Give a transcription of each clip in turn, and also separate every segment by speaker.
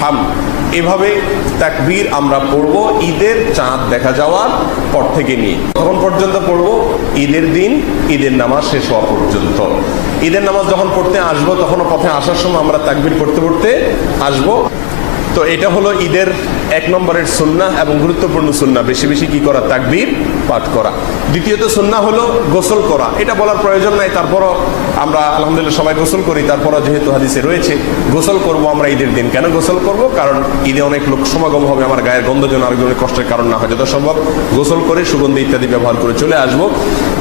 Speaker 1: হাম এভাবে তাকবীর আমরা পড়ব ঈদের চাঁদ দেখা যাওয়ার পর থেকে নিয়ে। তখন পর্যন্ত পড়ব ঈদের দিন, ঈদের নামাজ শেষ হওয়া পর্যন্ত। ঈদের নামাজ যখন পড়তে আসব তখন পথে আসার সময় আমরা তাকবীর পড়তে পড়তে আসব। তো এটা হলো ঈদের এক নম্বরের সুন্না এবং গুরুত্বপূর্ণ সুন্না বেশি বেশি কি করা? তাকবীর, পাঠ করা। দ্বিতীয়ত সুন্না হলো গোসল করা। এটা বলার প্রয়োজন নাই, তারপরও আমরা আলহামদুলিল্লাহ সবাই গোসল করি, তারপরও যেহেতু হাদিসে রয়েছে, গোসল করব আমরা ঈদের দিন। কেন গোসল করব? কারণ ঈদে অনেক লোক সমাগম হবে, আমার গায়ের গন্ধ যেন আরেকজনের কষ্টের কারণ না হয়। যত সম্ভব গোসল করে সুগন্ধি ইত্যাদি ব্যবহার করে চলে আসব।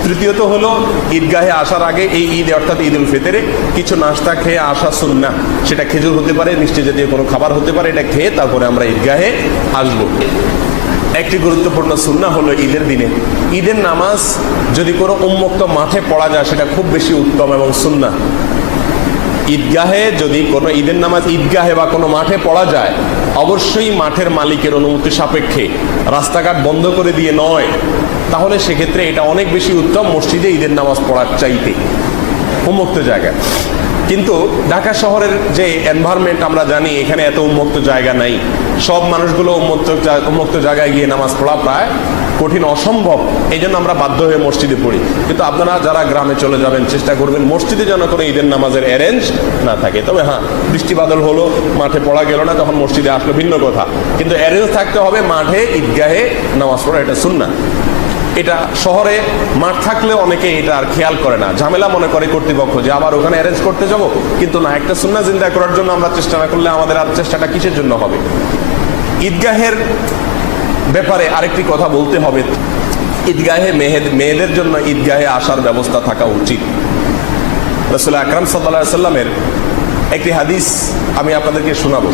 Speaker 1: তৃতীয়ত হলো ঈদগাহে আসার আগে এই ঈদ, অর্থাৎ ঈদ উল ফিতরে কিছু নাস্তা খেয়ে আসা সুন্না সেটা খেজুর হতে পারে, মিষ্টি জাতীয় কোনো খাবার হতে পারে, এটা খেয়ে তারপরে আমরা ঈদগাহে আসব। একটি গুরুত্বপূর্ণ সুন্না হলো ঈদের দিনে। ঈদের নামাজ যদি কোনো উন্মুক্ত মাঠে পড়া যায়, সেটা খুব বেশি উত্তম এবং সুন্না ঈদগাহে যদি কোনো ঈদের নামাজ ঈদগাহে বা কোনো মাঠে পড়া যায়, অবশ্যই মাঠের মালিকের অনুমতি সাপেক্ষে। রাস্তাঘাট বন্ধ করে দিয়ে নয়। তাহলে সেক্ষেত্রে এটা অনেক বেশি উত্তম মসজিদে ঈদের নামাজ পড়ার চাইতে। উন্মুক্ত জায়গায় কিন্তু ঢাকা শহরের যে এনভায়রনমেন্ট আমরা জানি, এখানে এত উন্মুক্ত জায়গা নাই। সব মানুষগুলো উন্মুক্ত উন্মুক্ত জায়গায় গিয়ে নামাজ পড়া প্রায় কঠিন, অসম্ভব। এই জন্য আমরা বাধ্য হয়ে মসজিদে পড়ি। কিন্তু আপনারা যারা গ্রামে চলে যাবেন, চেষ্টা করবেন মসজিদে যেন কোনো ঈদের নামাজের অ্যারেঞ্জ না থাকে। তবে হ্যাঁ বৃষ্টি বাদল হলো, মাঠে পড়া গেল না, তখন মসজিদে আসলো ভিন্ন কথা। কিন্তু অ্যারেঞ্জ থাকতে হবে মাঠে, ঈদগাহে নামাজ পড়া, এটা শুননা এটা শহরে মাঠ থাকলে অনেকে এটা আর খেয়াল করে না। ঝামেলা মনে করে কর্তৃপক্ষ যে আবার ওখানে অ্যারেঞ্জ করতে যাব, কিন্তু না, একটা সুন্না জিন্দা করার জন্য আমরা চেষ্টা না করলে আমাদের আর চেষ্টাটা কিসের জন্য হবে? ঈদগাহের ব্যাপারে আরেকটি কথা বলতে হবে। ঈদগাহে মেহেদ মেয়েদের জন্য ঈদগাহে আসার ব্যবস্থা থাকা উচিত। রসুল আকরাম সাল্লা সাল্লামের একটি হাদিস আমি আপনাদেরকে শোনাবো।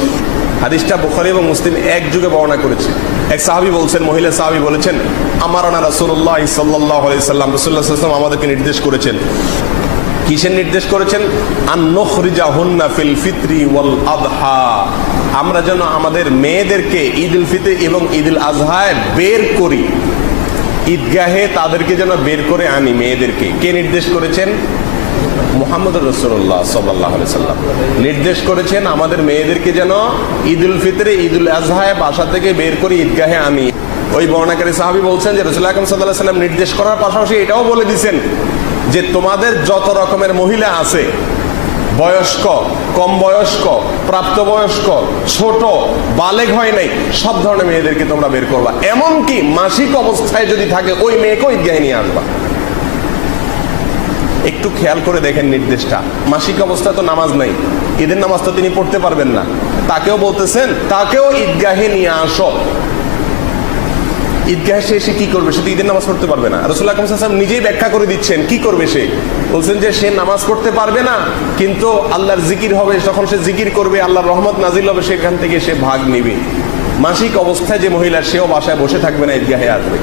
Speaker 1: হাদিসটা বুখারি এবং মুসলিম এক যুগে বর্ণনা করেছে। এক সাহাবি বলছেন, মহিলা সাহাবি বলেছেন আমার আনা রসুল্লাহ সাল্লাহ সাল্লাম রসুল্লাহ সাল্লাম আমাদেরকে নির্দেশ করেছেন। কিসের নির্দেশ করেছেন? আন্নখরিজা হুন্না ফিল ফিত্রি ওয়াল আদহা। আমরা যেন আমাদের মেয়েদেরকে ঈদ উল ফিতর এবং ঈদ উল আজহায় বের করি। ঈদগাহে তাদেরকে যেন বের করে আনি মেয়েদেরকে। কে নির্দেশ করেছেন? মোহাম্মদ রসুল্লাহ সাল্লাহ সাল্লাম। নির্দেশ করেছেন আমাদের মেয়েদেরকে যেন ঈদ উল ফিতরে ঈদ উল আজহায় বাসা থেকে বের করে ঈদগাহে আনি ওই বর্ণাকারী সাহাবি বলছেন যে রসুল আকরম সাল্লাহ সাল্লাম নির্দেশ করার পাশাপাশি এটাও বলে দিছেন যে তোমাদের যত রকমের মহিলা আছে, বয়স্ক, কম বয়স্ক, প্রাপ্তবয়স্ক, ছোট বালেগ হয় নাই, সব ধরনের মেয়েদেরকে তোমরা বের করবা। এমনকি মাসিক অবস্থায় যদি থাকে, ওই মেয়েকেও ঈদগাহে নিয়ে আসবা। একটু খেয়াল করে দেখেন নির্দেশটা। মাসিক অবস্থায় তো নামাজ নাই। ঈদের নামাজ তো তিনি পড়তে পারবেন না। তাকেও বলতেছেন, তাকেও ঈদগাহে নিয়ে আসো। ঈদগাহে সে এসে কি করবে? সে তো ঈদের নামাজ পড়তে পারবে না। রসুল আকরম নিজেই ব্যাখ্যা করে দিচ্ছেন, কি করবে সে? বলছেন যে, সে নামাজ পড়তে পারবে না, কিন্তু আল্লাহর জিকির হবে, যখন সে জিকির করবে, আল্লাহর রহমত নাজিল হবে, সেখান থেকে সে ভাগ নেবে। মাসিক অবস্থায় যে মহিলা, সেও বাসায় বসে থাকবে না ঈদগাহে আসবে।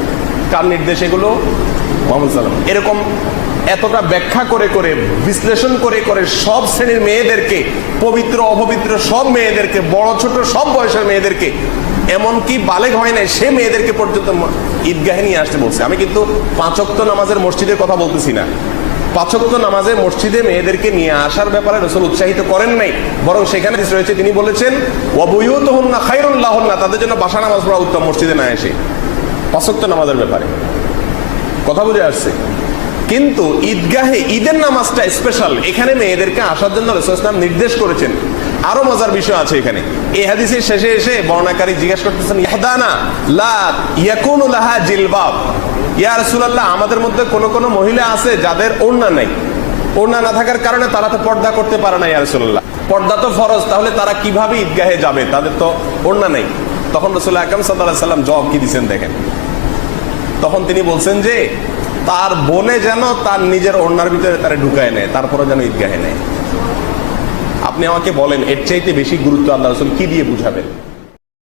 Speaker 1: কার নির্দেশ এগুলো? এরকম এতটা ব্যাখ্যা করে করে, বিশ্লেষণ করে করে সব শ্রেণির মেয়েদেরকে, পবিত্র, অপবিত্র সব মেয়েদেরকে, বড়, ছোট সব বয়সের মেয়েদেরকে, এমনকি বালেগ হয় নাই, সে মেয়েদেরকে পর্যন্ত ঈদগাহে নিয়ে আসতে বলছে। আমি কিন্তু পাঁচক্ত নামাজের মসজিদের কথা বলতেছি না। পাঁচক্ত নামাজে মসজিদে মেয়েদেরকে নিয়ে আসার ব্যাপারে রসুল উৎসাহিত করেন নাই। বরং সেখানে রয়েছে, তিনি বলেছেন অবৈহত হন না খাইরুল্লাহ না তাদের জন্য বাসা নামাজ পড়া উত্তম, মসজিদে না এসে। পাঁচক্ত নামাজের ব্যাপারে। কথা বুঝে আসছে। কিন্তু ঈদগাহে ঈদের নামাজটা স্পেশাল এখানে মেয়েদেরকে আসার জন্য রসুল নির্দেশ করেছেন। আরও মজার বিষয় আছে এখানে। এই হাদিসের শেষে এসে বর্ণাকারী জিজ্ঞাসা করতেছেন ইয়াহদানা লা ইয়াকুনু লাহা জিলবাব? ইয়া রাসূলুল্লাহ, আমাদের মধ্যে কোন কোন মহিলা আছে যাদের ওড়না নাই। ওড়না না থাকার কারণে তারা তো পর্দা করতে পারে না, ইয়া রাসূলুল্লাহ। পর্দা তো ফরজ, তাহলে তারা কীভাবে ঈদগাহে যাবে? তাদের তো ওড়না নেই। তখন রসুল আকরাম সাল্লাল্লাহু আলাইহি সাল্লাম জবাব কি দিবেন দেখেন। তখন তিনি বলছেন যে, তার বনে যেন তার নিজের ওড়নার ভিতরে তারা ঢুকায় নেয় তারপরে যেন ঈদগাহে নেয়। আপনি আমাকে বলেন, এর চাইতে বেশি গুরুত্ব আল্লাহ রসুল কি দিয়ে বুঝাবেন?